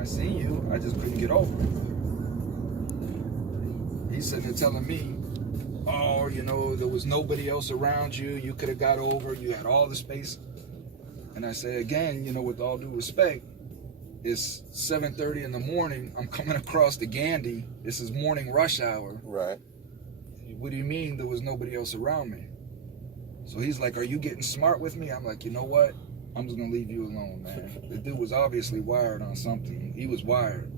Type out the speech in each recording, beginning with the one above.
I seen you. I just couldn't get over it. He's sitting there telling me, oh, you know, there was nobody else around you. You could have got over. You had all the space. And I said, again, you know, with all due respect, it's 7:30 in the morning. I'm coming across the Gandy. This is morning rush hour. Right. What do you mean there was nobody else around me? So he's like, are you getting smart with me? I'm like, you know what? I'm just going to leave you alone, man. The dude was obviously wired on something. He was wired.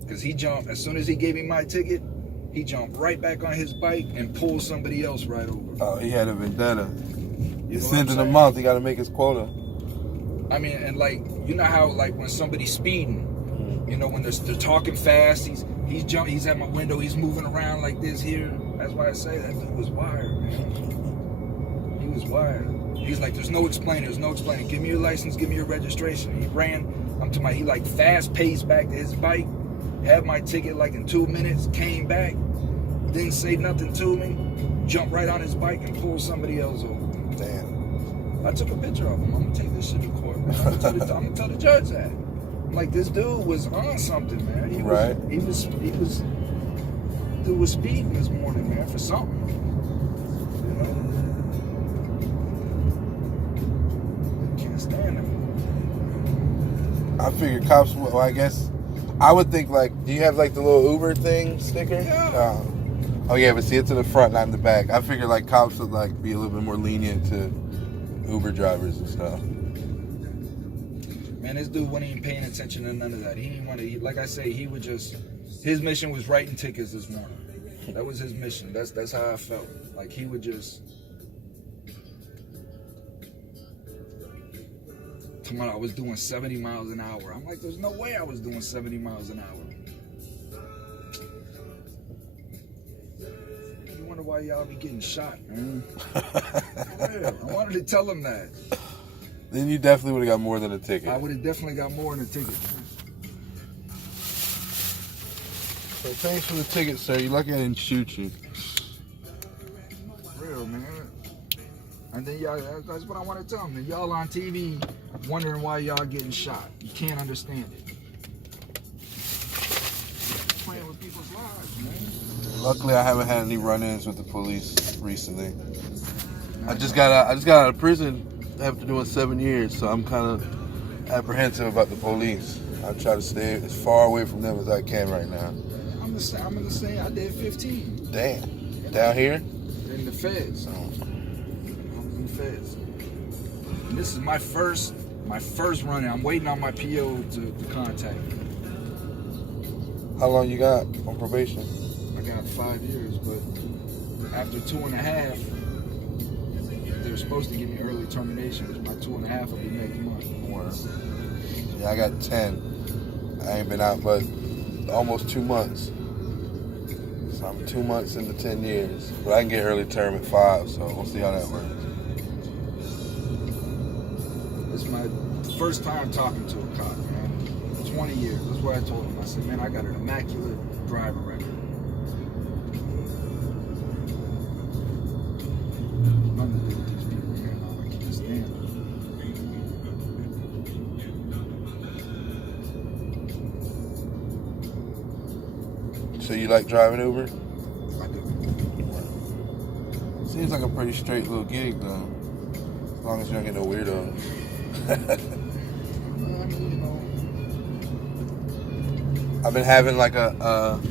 Because he jumped, as soon as he gave me my ticket, he jumped right back on his bike and pulled somebody else right over. Oh, he had a vendetta. You It's know end of the month. He got to make his quota. I mean, and like, you know how like when somebody's speeding, you know, when they're talking fast, he's at my window, he's moving around like this here. That's why I say that dude was wired, man. He was wired. He's like, there's no explaining. Give me your license, give me your registration. He ran, I'm talking about, he like fast paced back to his bike, had my ticket like in 2 minutes, came back, didn't say nothing to me, jumped right on his bike and pulled somebody else over. Damn. I took a picture of him. I'm gonna take this shit to court, man. I'm gonna tell the judge that. I'm like, this dude was on something, man. He was dude was speeding this morning, man, for something. You know? Can't stand him. I figured cops, well, I guess, I would think like, do you have like the little Uber thing sticker? Yeah. Oh yeah, but see, it's in the front, not in the back. I figured like cops would like be a little bit more lenient to Uber drivers and stuff. Man, this dude wasn't even paying attention to none of that. He didn't want to, like I say, he would just, his mission was writing tickets this morning. That was his mission. That's how I felt. Like he would just, tomorrow I was doing 70 miles an hour. I'm like, there's no way I was doing 70 miles an hour. You wonder why y'all be getting shot, man. Yeah, I wanted to tell him that. Then you definitely would have got more than a ticket. I would have definitely got more than a ticket, man. So thanks for the ticket, sir. You're lucky I didn't shoot you. Real, man. And then y'all, that's what I want to tell them. Y'all on TV wondering why y'all getting shot. You can't understand it. Playing with people's lives, man. Luckily, I haven't had any run-ins with the police recently. I just got out of prison after doing 7 years, so I'm kind of apprehensive about the police. I try to stay as far away from them as I can right now. I'm in the same. I did 15. Damn. Down here? In the feds. I was in the feds. And this is my first run. I'm waiting on my PO to contact me. How long you got on probation? I got 5 years, but after 2.5, they're supposed to give me early termination, which my 2.5 will be next month. Yeah, I got 10. I ain't been out but almost 2 months. So I'm 2 months into 10 years. But I can get early term at 5, so we'll see how that works. It's my first time talking to a cop, man. 20 years. That's what I told him. I said, man, I got an immaculate driver record. Nothing to do with these people, man. I can't stand them. So you like driving Uber? I do. Seems like a pretty straight little gig, though. As long as you don't get no weirdos. I mean, you know. I've been having like I've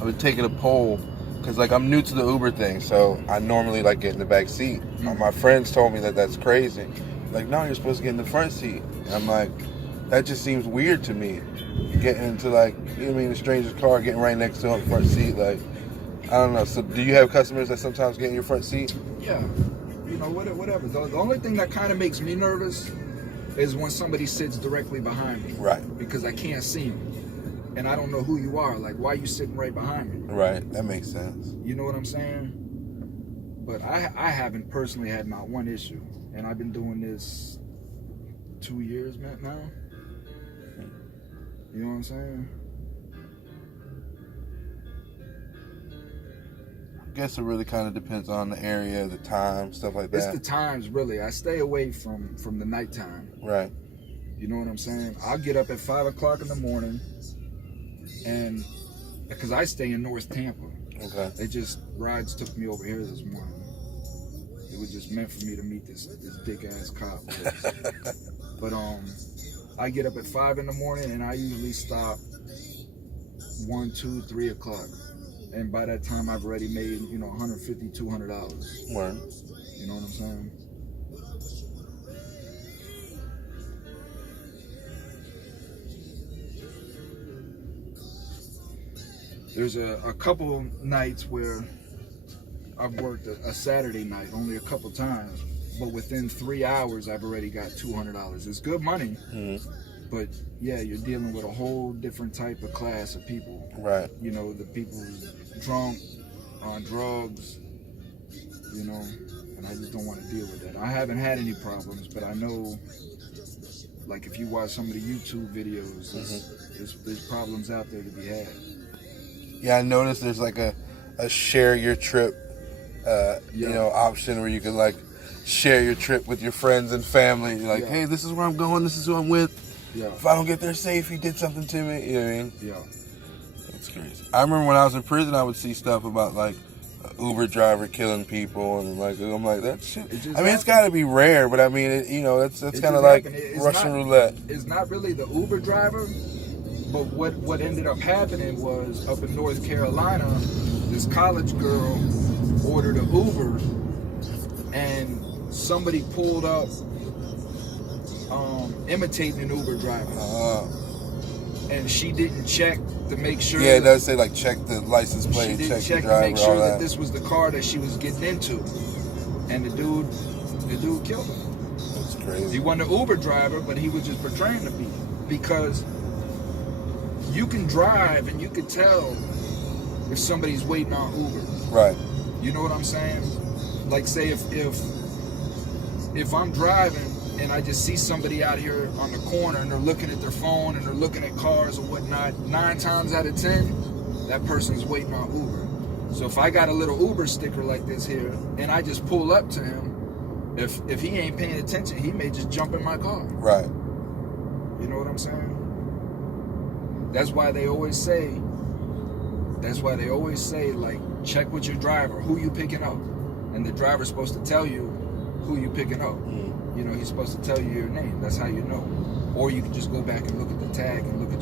been taking a poll because like I'm new to the Uber thing, so I normally like get in the back seat. My friends told me that that's crazy. Like, no, you're supposed to get in the front seat. And I'm like, that just seems weird to me. Getting into like, you know what I mean, a stranger's car, getting right next to him, front seat, like, I don't know. So do you have customers that sometimes get in your front seat? Yeah. You know, whatever. The only thing that kind of makes me nervous is when somebody sits directly behind me. Right. Because I can't see them. And I don't know who you are. Like, why are you sitting right behind me? Right. That makes sense. You know what I'm saying? But I haven't personally had not one issue. And I've been doing this 2 years, man, now. You know what I'm saying? I guess it really kind of depends on the area, the time, stuff like that. It's the times, really. I stay away from the nighttime. Right. You know what I'm saying? I'll get up at 5 o'clock in the morning, and because I stay in North Tampa. Okay. They just rides took me over here this morning. It was just meant for me to meet this big ass cop. But I get up at 5 in the morning, and I usually stop 1, 2, 3 o'clock. And by that time, I've already made, you know, $150, $200. Word. You know what I'm saying? There's a couple nights where I've worked a Saturday night only a couple times, but within 3 hours, I've already got $200. It's good money, but yeah, you're dealing with a whole different type of class of people. Right. You know, the people who's drunk, on drugs, you know, and I just don't want to deal with that. I haven't had any problems, but I know, like, if you watch some of the YouTube videos, there's problems out there to be had. Yeah, I noticed there's like a share your trip, you know, option where you can like share your trip with your friends and family. You're like, hey, this is where I'm going. This is who I'm with. Yeah. If I don't get there safe, he did something to me. You know what I mean? Yeah. That's crazy. I remember when I was in prison, I would see stuff about like Uber driver killing people, and like I'm like that shit. I mean, it's got to be rare, but I mean, you know, that's kind of like Russian roulette. It's not really the Uber driver, but what ended up happening was up in North Carolina, this college girl ordered an Uber, and somebody pulled up imitating an Uber driver, and she didn't check to make sure. Yeah, it does say like check the license plate, she didn't check the check driver, to make sure all that this was the car that she was getting into, and the dude killed her. That's crazy. He wasn't an Uber driver, but he was just portraying to be, because you can drive and you can tell if somebody's waiting on Uber. Right. You know what I'm saying? Like, say if I'm driving and I just see somebody out here on the corner and they're looking at their phone and they're looking at cars or whatnot, 9 times out of 10, that person's waiting on Uber. So if I got a little Uber sticker like this here and I just pull up to him, if he ain't paying attention, he may just jump in my car. Right. You know what I'm saying? That's why they always say, like, check with your driver, who you picking up. And the driver's supposed to tell you who you picking up. You know, he's supposed to tell you your name. That's how you know. Or you can just go back and look at the tag and look at